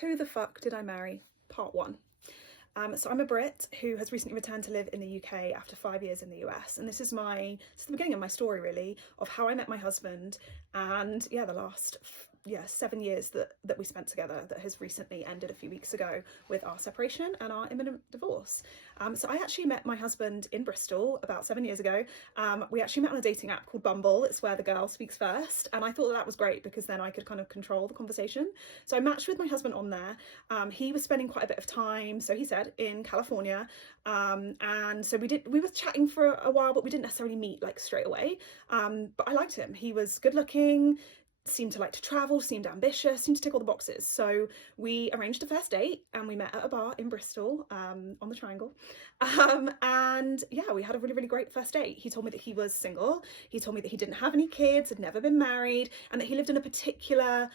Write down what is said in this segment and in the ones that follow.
Who the fuck did I marry? Part 1. So I'm a Brit who has recently returned to live in the UK after 5 years in the US, and this is the beginning of my story, really, of how I met my husband, and yeah, the last 7 years that we spent together, that has recently ended a few weeks ago with our separation and our imminent divorce. So I actually met my husband in Bristol about 7 years ago. We actually met on a dating app called Bumble. It's where the girl speaks first, and I thought that was great because then I could kind of control the conversation. So I matched with my husband on there. He was spending quite a bit of time, so he said, in California, and so we were chatting for a while, but we didn't necessarily meet like straight away. But I liked him. He was good looking, seemed to like to travel, seemed ambitious, seemed to tick all the boxes. So we arranged a first date and we met at a bar in Bristol, on the Triangle. And yeah, we had a really, really great first date. He told me that he was single. He told me that he didn't have any kids, had never been married, and that he lived in a particular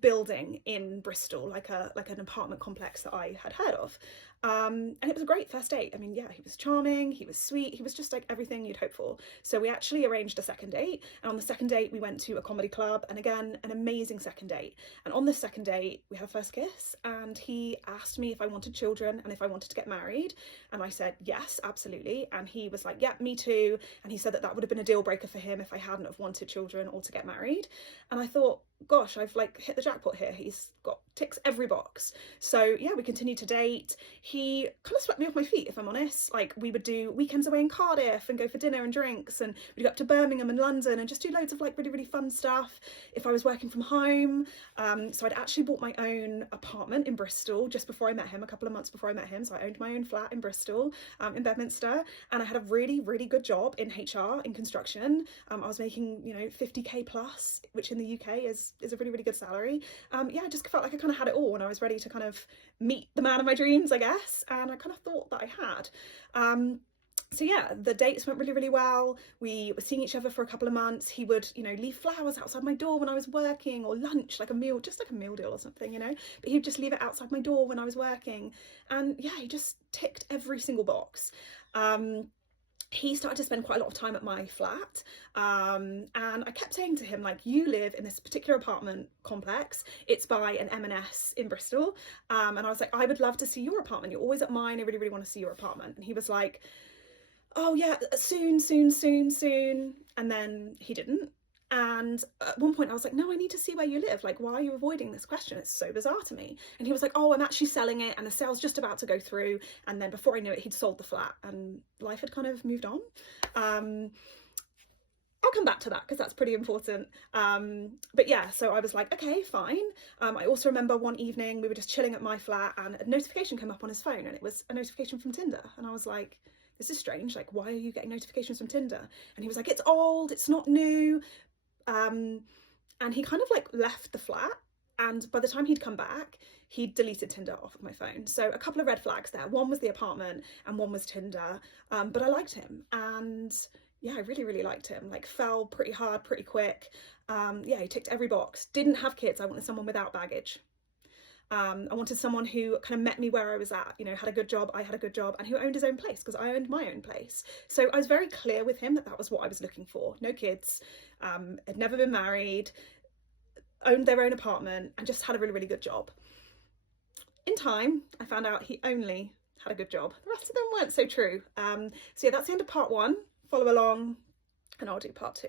building in Bristol, like an apartment complex that I had heard of. And it was a great first date. I mean, yeah, he was charming, he was sweet, he was just like everything you'd hope for. So we actually arranged a second date, and on the second date we went to a comedy club, and again, an amazing second date. And on this second date we had a first kiss, and he asked me if I wanted children and if I wanted to get married, and I said yes, absolutely. And he was like, yeah, me too. And he said that would have been a deal breaker for him if I hadn't have wanted children or to get married. And I thought, gosh, I've like hit the jackpot here. He's got ticks every box. So yeah, we continued to date. He kind of swept me off my feet, if I'm honest. Like, we would do weekends away in Cardiff and go for dinner and drinks, and we'd go up to Birmingham and London and just do loads of like really, really fun stuff if I was working from home. So I'd actually bought my own apartment in Bristol just before I met him, a couple of months before I met him. So I owned my own flat in Bristol, in Bedminster, and I had a really, really good job in HR, in construction. I was making, 50k plus, which in the UK is a really, really good salary. Yeah, I just felt like I kind of had it all, and I was ready to kind of meet the man of my dreams, I guess, and I kind of thought that I had. So yeah, the dates went really, really well. We were seeing each other for a couple of months. He would, leave flowers outside my door when I was working, or lunch, like a meal, just like a meal deal or something, but he'd just leave it outside my door when I was working. And yeah, he just ticked every single box. He started to spend quite a lot of time at my flat, and I kept saying to him, like, you live in this particular apartment complex, it's by an M&S in Bristol, and I was like, I would love to see your apartment, you're always at mine, I really, really want to see your apartment. And he was like, oh yeah, soon, and then he didn't. And at one point I was like, no, I need to see where you live. Like, why are you avoiding this question? It's so bizarre to me. And he was like, oh, I'm actually selling it, and the sale's just about to go through. And then before I knew it, he'd sold the flat, and life had kind of moved on. I'll come back to that because that's pretty important. But yeah, so I was like, okay, fine. I also remember one evening we were just chilling at my flat, and a notification came up on his phone, and it was a notification from Tinder. And I was like, this is strange. Like, why are you getting notifications from Tinder? And he was like, it's old, it's not new. And he kind of like left the flat, and by the time he'd come back, he'd deleted Tinder off of my phone. So a couple of red flags there. One was the apartment and one was Tinder. But I liked him, and yeah, I really, really liked him. Like, fell pretty hard, pretty quick. Yeah, he ticked every box. Didn't have kids. I wanted someone without baggage. I wanted someone who kind of met me where I was at, had a good job, I had a good job, and who owned his own place, because I owned my own place. So I was very clear with him that was what I was looking for. No kids, had never been married, owned their own apartment, and just had a really, really good job. In time, I found out he only had a good job. The rest of them weren't so true. So yeah, that's the end of part 1. Follow along and I'll do part 2.